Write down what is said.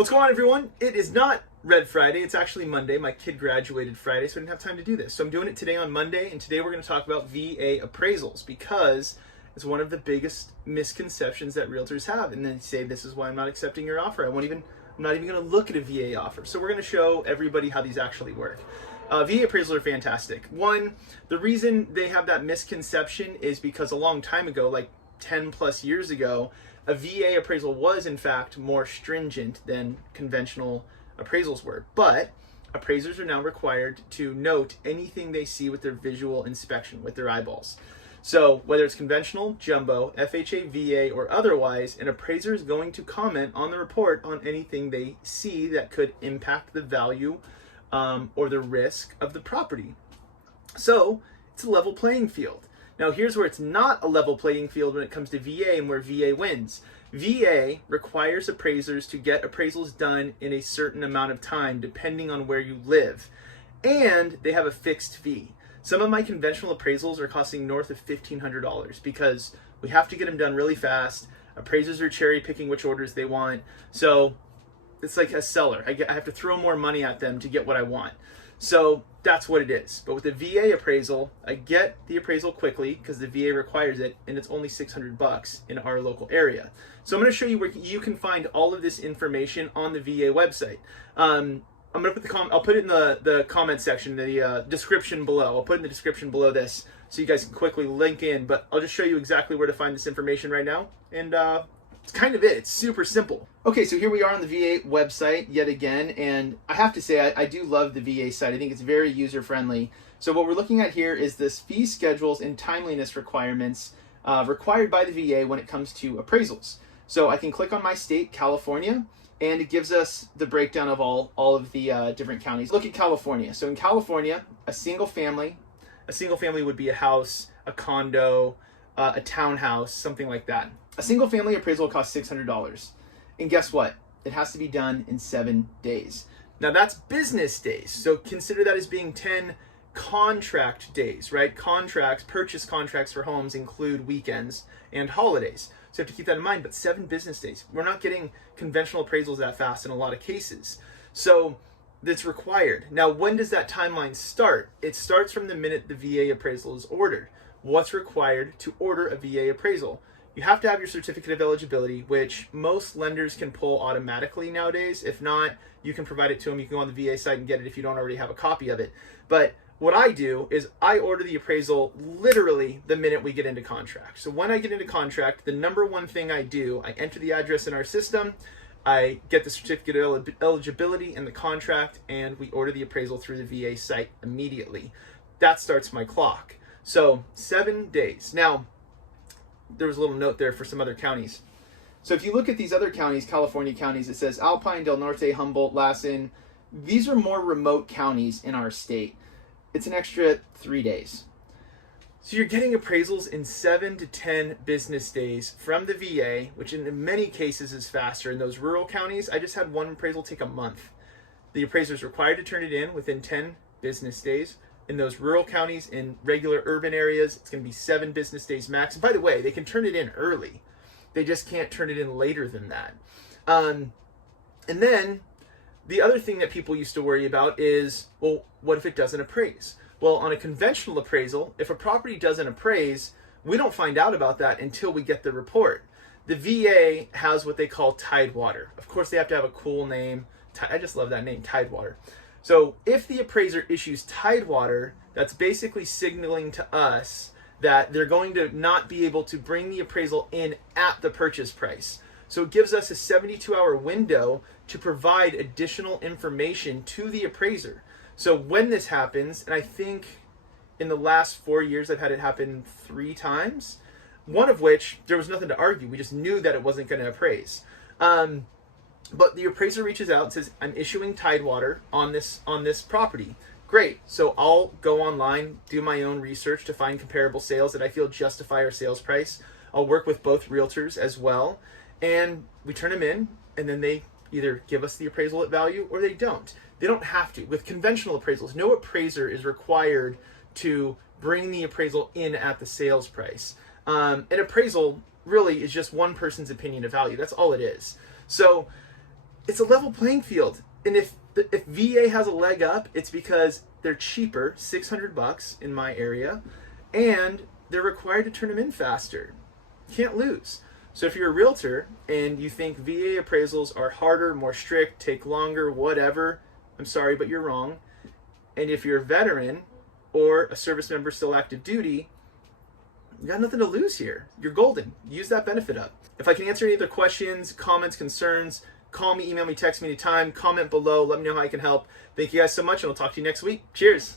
What's going on, everyone? It is not Red Friday. It's actually Monday. My kid graduated Friday, so I didn't have time to do this. So I'm doing it today on Monday, and today we're going to talk about VA appraisals because it's one of the biggest misconceptions that realtors have. And then they say, this is why I'm not accepting your offer. I'm not even going to look at a VA offer. So we're going to show everybody how these actually work. VA appraisals are fantastic. One, the reason they have that misconception is because a long time ago, like 10 plus years ago, a VA appraisal was in fact more stringent than conventional appraisals were. But appraisers are now required to note anything they see with their visual inspection, with their eyeballs. So whether it's conventional, jumbo, FHA, VA, or otherwise, an appraiser is going to comment on the report on anything they see that could impact the value or the risk of the property. So it's a level playing field. Now here's where it's not a level playing field when it comes to VA and where VA wins. VA requires appraisers to get appraisals done in a certain amount of time depending on where you live. And they have a fixed fee. Some of my conventional appraisals are costing north of $1,500 because we have to get them done really fast. Appraisers are cherry picking which orders they want. So it's like a seller. I have to throw more money at them to get what I want. So that's what it is. But with the VA appraisal, I get the appraisal quickly because the VA requires it, and it's only $600 in our local area. So I'm going to show you where you can find all of this information on the VA website. I'm going to put I'll put it in the comment section, the description below. I'll put it in the description below this so you guys can quickly link in. But I'll just show you exactly where to find this information right now. And it's kind of it. It's super simple. Okay, so here we are on the VA website yet again, and I have to say I do love the VA site. I think it's very user-friendly. So what we're looking at here is this fee schedules and timeliness requirements required by the VA when it comes to appraisals. So I can click on my state, California, and it gives us the breakdown of all of the different counties. Look at California. So in California, a single family would be a house, a condo, a townhouse, something like that. A single family appraisal costs $600. And guess what? It has to be done in 7 days. Now that's business days. So consider that as being 10 contract days, right? Purchase contracts for homes include weekends and holidays. So you have to keep that in mind, but 7 business days. We're not getting conventional appraisals that fast in a lot of cases. So that's required. Now, when does that timeline start? It starts from the minute the VA appraisal is ordered. What's required to order a VA appraisal? You have to have your certificate of eligibility, which most lenders can pull automatically nowadays. If not, you can provide it to them. You can go on the VA site and get it if you don't already have a copy of it. But what I do is I order the appraisal literally the minute we get into contract. So when I get into contract, the number one thing I do, I enter the address in our system, I get the certificate of eligibility and the contract, and we order the appraisal through the VA site immediately. That starts my clock. So 7 days. Now, there was a little note there for some other counties. So if you look at these other counties, California counties, it says Alpine, Del Norte, Humboldt, Lassen. These are more remote counties in our state. It's an extra 3 days. So you're getting appraisals in 7 to 10 business days from the VA, which in many cases is faster. In those rural counties, I just had one appraisal take a month. The appraiser is required to turn it in within 10 business days. In those rural counties, in regular urban areas, it's going to be 7 business days max. And by the way, they can turn it in early. They just can't turn it in later than that. And then the other thing that people used to worry about is, well, what if it doesn't appraise? Well, on a conventional appraisal, if a property doesn't appraise, we don't find out about that until we get the report. The VA has what they call Tidewater. Of course, they have to have a cool name. I just love that name, Tidewater. So if the appraiser issues Tidewater, that's basically signaling to us that they're going to not be able to bring the appraisal in at the purchase price. So it gives us a 72-hour window to provide additional information to the appraiser. So when this happens, and I think in the last 4 years I've had it happen 3 times, one of which there was nothing to argue. We just knew that it wasn't going to appraise. But the appraiser reaches out and says, I'm issuing Tidewater on this property. Great. So I'll go online, do my own research to find comparable sales that I feel justify our sales price. I'll work with both realtors as well. And we turn them in, and then they either give us the appraisal at value or they don't. They don't have to. With conventional appraisals, no appraiser is required to bring the appraisal in at the sales price. An appraisal really is just one person's opinion of value. That's all it is. So it's a level playing field. And if VA has a leg up, it's because they're cheaper, $600 in my area, and they're required to turn them in faster. Can't lose. So if you're a realtor and you think VA appraisals are harder, more strict, take longer, whatever, I'm sorry, but you're wrong. And if you're a veteran or a service member still active duty, you got nothing to lose here. You're golden. Use that benefit up. If I can answer any other questions, comments, concerns, call me, email me, text me anytime, comment below, let me know how I can help. Thank you guys so much, and I'll talk to you next week. Cheers.